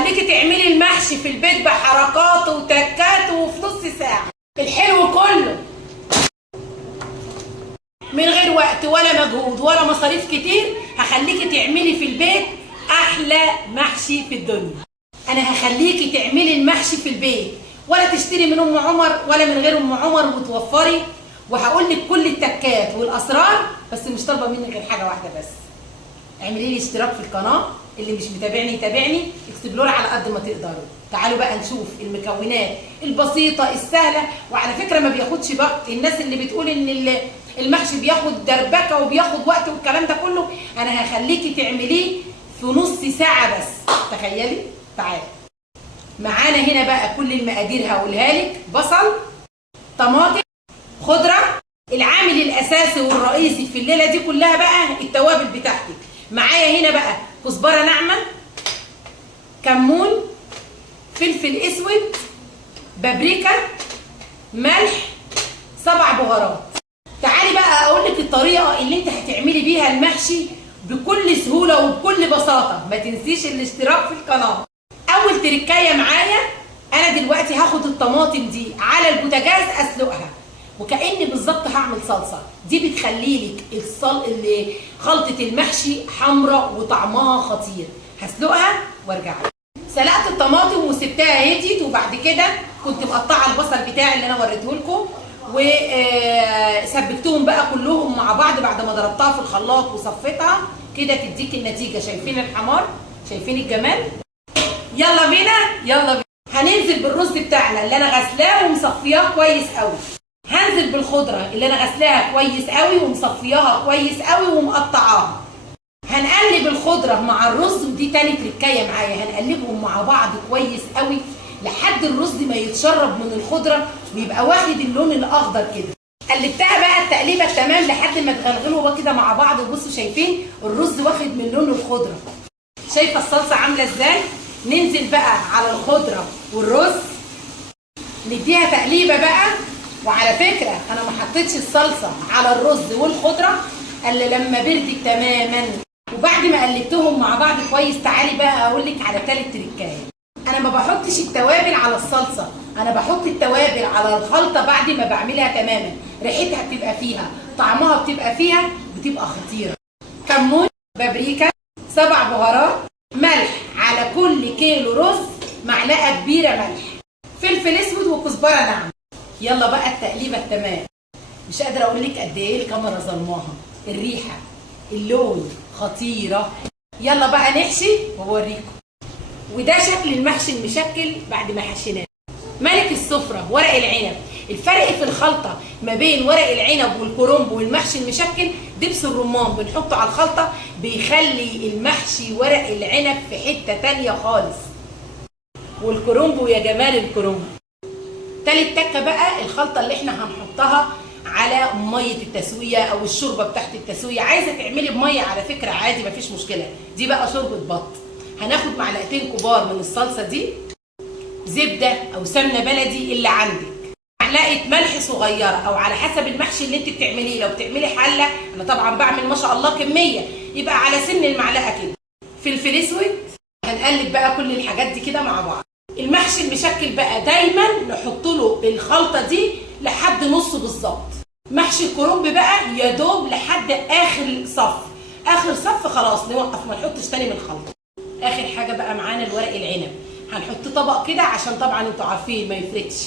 هخليكي تعملي المحشي في البيت بحركاته وتكاته وفي نص ساعه. الحلو كله من غير وقت ولا مجهود ولا مصاريف كتير. هخليكي تعملي في البيت احلى محشي في الدنيا. انا هخليكي تعملي المحشي في البيت، ولا تشتري من ام عمر ولا من غير ام عمر وتوفري. وهقول لك كل التكات والاسرار، بس مش طالبه منك غير حاجه واحده بس. اعملي لي اشتراك في القناه، اللي مش متابعني يتابعني، اكتبوا لي على قد ما تقدروا. تعالوا بقى نشوف المكونات البسيطه السهله. وعلى فكره ما بياخدش وقت. الناس اللي بتقول ان المحشي بياخد دربكه وبياخد وقت والكلام ده كله، انا هخليكي تعمليه في نص ساعه بس. تخيلي. تعالي معانا هنا بقى كل المقادير هقولها لك. بصل، طماطم، خضره. العامل الاساسي والرئيسي في الليله دي كلها بقى التوابل بتاعتك. معايا هنا بقى كزبره ناعمه، كمون، فلفل اسود، بابريكا، ملح، 7 بهارات. تعالي بقى اقول لك الطريقه اللي انت هتعملي بيها المحشي بكل سهوله وبكل بساطه. ما تنسيش الاشتراك في القناه. اول تركايه معايا، انا دلوقتي هاخد الطماطم دي على البوتاجاز اسلقها، وكأني بالظبط هعمل صلصه. دي بتخلي لك خلطه المحشي حمراء وطعمها خطير. هسلقها وارجع. سلقت الطماطم وسبتها هديت، وبعد كده كنت مقطعه البصل بتاعي اللي انا وريته لكم، وسبكتهم بقى كلهم مع بعض بعد ما ضربتها في الخلاط وصفيتها كده تديك النتيجه. شايفين الحمار؟ شايفين الجمال؟ يلا بينا يلا بينا. هننزل بالرز بتاعنا اللي انا غسلاه ومصفياه كويس قوي. هنزل بالخضره اللي انا غسلاها كويس قوي ومصفياها كويس قوي ومقطعاها. هنقلب الخضره مع الرز، ودي تاني تركايه معايا. هنقلبهم مع بعض كويس قوي لحد الرز ما يتشرب من الخضره ويبقى واخد اللون الاخضر كده. قلبتها بقى التقليبه التمام لحد ما تغلغلوا كده مع بعض. وبصوا شايفين الرز واخد من لون الخضره. شايفه الصلصه عامله ازاي؟ ننزل بقى على الخضره والرز، نديها تقليبه بقى. وعلى فكره انا ما حطيتش الصلصه على الرز والخضره الا لما بردت تماما وبعد ما قلبتهم مع بعض كويس. تعالي بقى اقول لك على ثالث تركايه. انا ما بحطش التوابل على الصلصه، انا بحط التوابل على الخلطه بعد ما بعملها تماما. ريحتها بتبقى فيها، طعمها بتبقى فيها، بتبقى خطيره. كمون، بابريكا، 7 بهارات، ملح على كل كيلو رز معلقه كبيره ملح، فلفل اسود وكزبره ناعمه. يلا بقى التقليبه التمام. مش قادره اقول لك قد ايه الكاميرا ظلماها. الريحه، اللون خطيره. يلا بقى نحشي واوريكم. وده شكل المحشي المشكل بعد ما حشيناه. ملك السفره ورق العنب. الفرق في الخلطه ما بين ورق العنب والكرنب والمحشي المشكل، دبس الرمان بنحطه على الخلطه بيخلي المحشي ورق العنب في حته تانيه خالص. والكرنب ويا جمال الكرنب. تالت تكه بقى الخلطه اللي احنا هنحطها على ميه التسويه او الشوربه بتاعت التسويه. عايزه تعملي بميه على فكره عادي مفيش مشكله، دي بقى شوربه بط. هناخد معلقتين كبار من الصلصه دي، زبده او سمنه بلدي اللي عندك، معلقه ملح صغيره او على حسب المحشي اللي انت بتعمليه. لو بتعملي حله، انا طبعا بعمل ما شاء الله كميه، يبقى على سن المعلقه كده. فلفل اسود. هنقلب بقى كل الحاجات دي كده مع بعض. المحشي المشكل بقى دايما نحط له الخلطه دي لحد نص بالظبط. محشي الكرنب بقى يا دوب لحد اخر صف. اخر صف خلاص نوقف ما نحطش تاني من الخلطه. اخر حاجه بقى معانا الورق العنب. هنحط طبق كده عشان طبعا انتوا عارفين ما يفرقش.